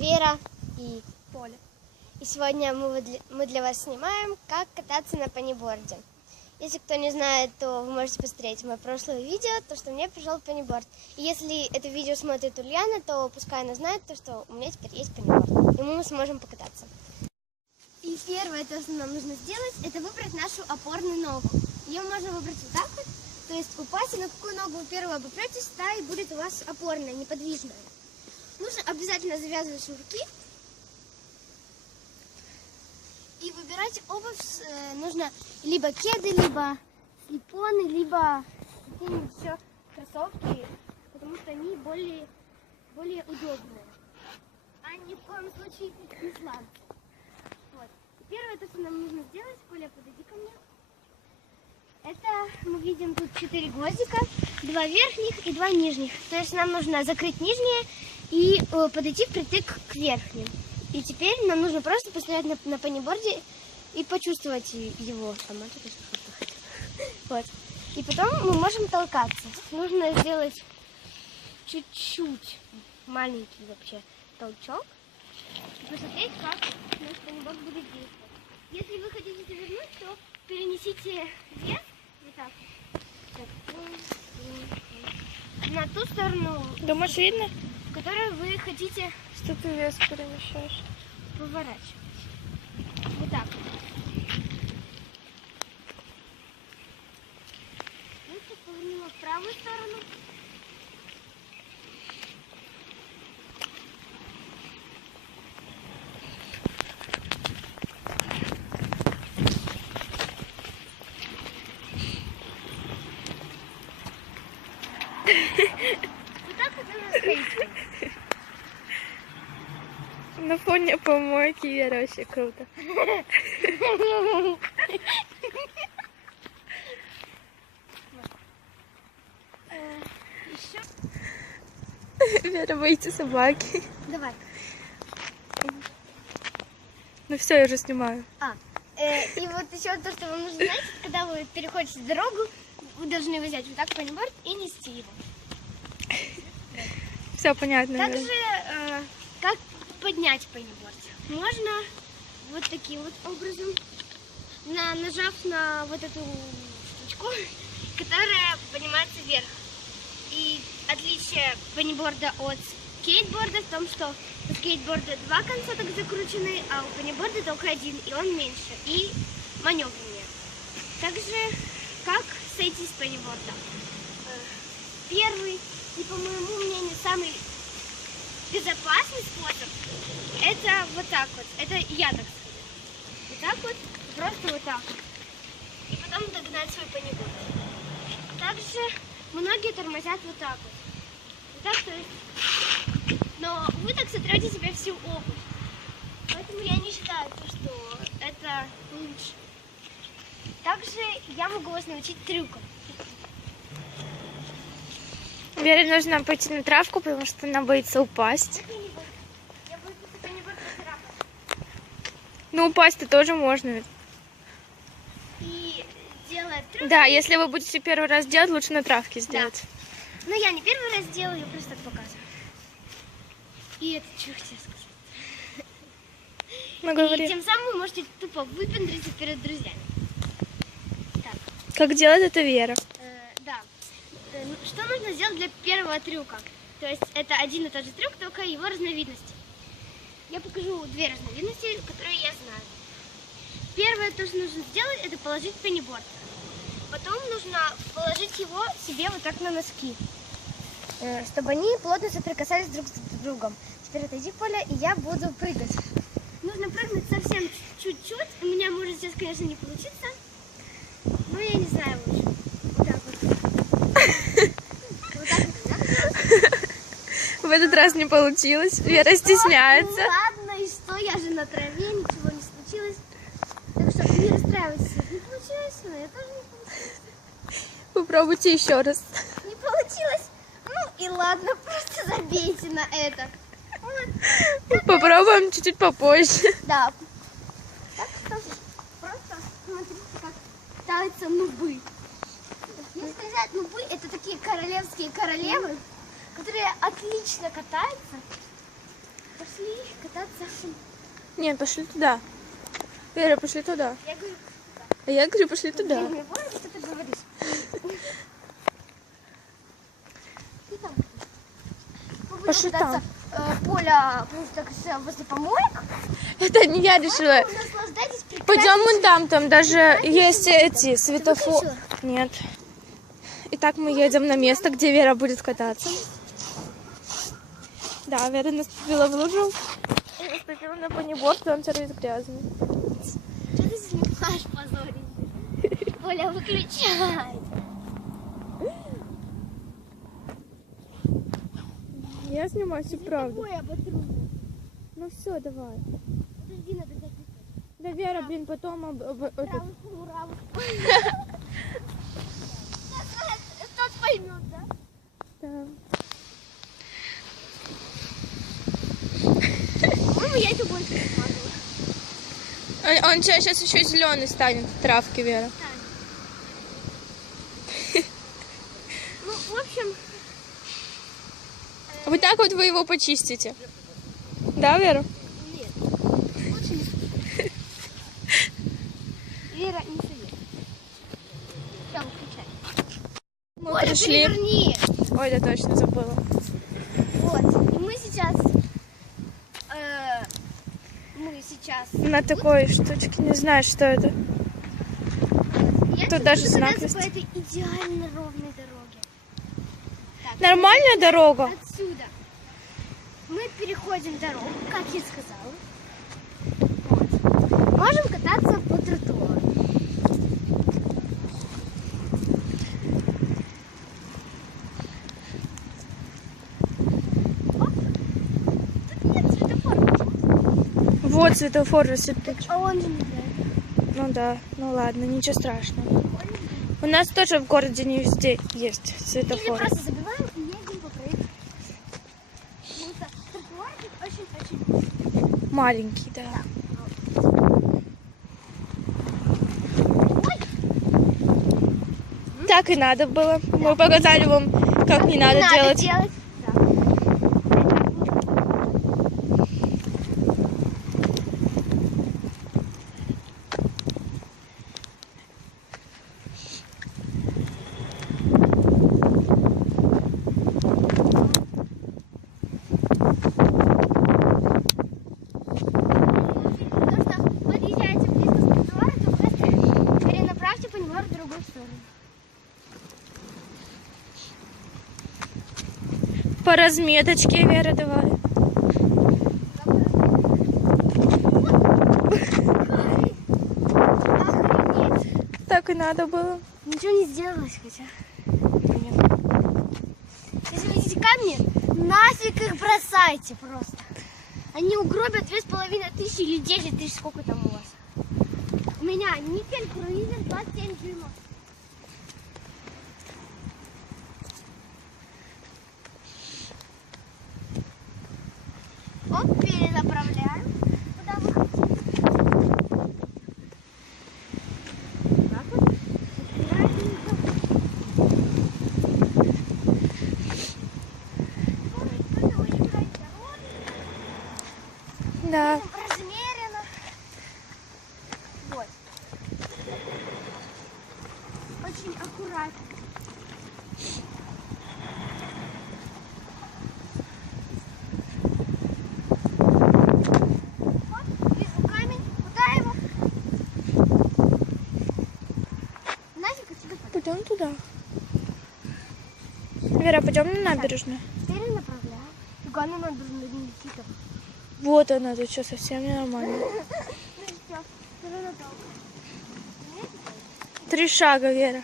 Вера и Поля. И сегодня мы, для- мы для вас снимаем, как кататься на паниборде. Если кто не знает, то вы можете посмотреть мое прошлое видео, то, что мне пришел паниборд. И если это видео смотрит Ульяна, то пускай она знает, то, что у меня теперь есть паниборд. И мы сможем покататься. И первое, то, что нам нужно сделать, это выбрать нашу опорную ногу. Ее можно выбрать вот так вот, то есть упасть, и на какую ногу вы первую обопретесь, та и будет у вас опорная, неподвижная. Нужно обязательно завязывать шнурки, и выбирать обувь э, нужно либо кеды, либо слепоны, либо какие-нибудь еще кроссовки, потому что они более, более удобные. А ни в коем случае не слабые. Вот. Первое, то, что нам нужно сделать, Коля, подойди ко мне. Это мы видим тут четыре гвоздика, два верхних и два нижних. То есть нам нужно закрыть нижние и э, подойти впритык к верхним. И теперь нам нужно просто постоять на, на паниборде и почувствовать его. Хотела. Вот. И потом мы можем толкаться. Нужно сделать чуть-чуть маленький вообще толчок. И посмотреть, как наш паниборд будет действовать. Если вы хотите завернуть, то перенесите вверх м, м. На ту сторону, Думаешь, видно, в которой вы хотите что ты вес перемещаешь? поворачивать. Вот так. Ну, повернула в правую сторону. Вот так вот она стоит. На фоне помойки Вера вообще круто. Вера, боится собаки. Давай. Ну все, я уже снимаю. А, э, и вот еще то, что вам нужно знать, когда вы переходите дорогу, вы должны взять вот так паниборд и нести его. Все понятно. Также, э, как поднять паниборд? Можно вот таким вот образом, на, нажав на вот эту штучку, которая поднимается вверх. И отличие паниборда от скейтборда в том, что у скейтборда два конца так закручены, а у паниборда только один, и он меньше, и маневреннее. Также, как сойти с паниборда? Э, Первый, и по моему мнению, самый безопасный способ, это вот так вот. Это я так скажу. Вот так вот, просто вот так. И потом догнать свой паниборд. Также многие тормозят вот так вот. Вот так, то есть... Но вы так сотрете себе всю обувь. Поэтому я не считаю, то, что это лучше. Также я могу вас научить трюкам. Вере нужно пойти на травку, потому что она боится упасть. Я не буду. Я буду паниборд поцарапать. Ну, упасть-то тоже можно. И делая. Да, если вы будете первый раз делать, лучше на травке сделать. Но я не первый раз делаю, я просто так показываю. И это что хотела сказать. Ну, И говори. тем самым вы можете тупо выпендриться перед друзьями. Так, Как делать это Вера? э, да. Э, ну, что нужно сделать для первого трюка? То есть это один и тот же трюк, только его разновидности. Я покажу две разновидности, которые я знаю. Первое, то, что нужно сделать, это положить пенниборд. Потом нужно положить его себе вот так на носки, э, чтобы они плотно соприкасались друг с другом. Теперь отойди, Поля, и я буду прыгать. Нужно прыгнуть совсем чуть-чуть. У меня может сейчас, конечно, не получиться. Но я не знаю лучше. Вот так вот. Вот так вот, да? В этот раз не получилось. Вера стесняется. Ну ладно, и что? Я же на траве, ничего не случилось. Так что не расстраивайтесь. Не получилось, но я тоже не получилось. Попробуйте еще раз. Не получилось. Ну и ладно, просто забейте на это. Вот. Попробуем чуть-чуть попозже. Да. Так что просто смотрите, как катаются нубы. Если сказать, нубы это такие королевские королевы, которые отлично катаются. Пошли кататься. Нет, пошли туда. Вера, пошли туда. Я говорю, А я говорю, пошли туда. не понял, что ты говоришь? Ты там. Мы будем Пошли кататься, э, Поля с- возле помоек. Это не я решила. Пойдем вон там, там даже есть эти светофоры. Нет. Итак, мы едем на место, где Вера будет кататься. Да, Вера наступила в лужу. И наступила на паниборд, и он теперь весь грязный. Что ты снимаешь, позоришь? Поля, выключай. Я снимаю всю правду. Ну все, давай. Подожди, надо записать. Да, Вера, блин, потом... об- об- равушку. Тот поймет, да? да. По-моему, я это больше не смазала. Он, он сейчас еще зеленый станет в травке, Вера. Ну, в общем, Вот так вот вы его почистите. Да, Вера? нет. Лучше не совет. Вера, не совет. Все, выключай. Мы Оля, пришли. переверни. Ой, да точно забыла. Вот. И мы сейчас... э, мы сейчас... На такой штучке, не знаю, что это. Я Тут даже знак по этой идеально ровной дороге. Так, Нормальная дорога? Отсюда мы переходим дорогу, как я сказала. Вот. Можем кататься по тротуару. Оп. Тут нет светофора. Вот светофор рассыпать. А он же не знает. Ну да, ну ладно, ничего страшного. У нас тоже в городе не везде есть Или светофоры. просто забиваем и едем по тротуарчик очень-очень Маленький, да. Так и надо было. Мы показали вам, как не надо делать. Да. То, что подъезжаете близко с тротуара, то просто перенаправьте понемногу в другую сторону. По разметочке, Вера, давай. Так и надо было. Ничего не сделалось, хотя. Если видите камни, нафиг их бросайте просто. Они угробят две с половиной тысячи или десять тысяч, сколько там у вас. У меня никель круизер 27 дюймов. Оп, перенаправляем. Куда вы хотите. Так вот. Аккуратненько. Ой, кто-то очень осторожно, Да. размеренно. Вот. Очень аккуратно. Оп, вижу камень. Куда его? Нафиг отсюда подальше. Пойдем туда. Вера, пойдем на набережную. Перенаправляю. Только она надо не летит. Вот она, тут что, совсем ненормально. Ну. Три шага, Вера.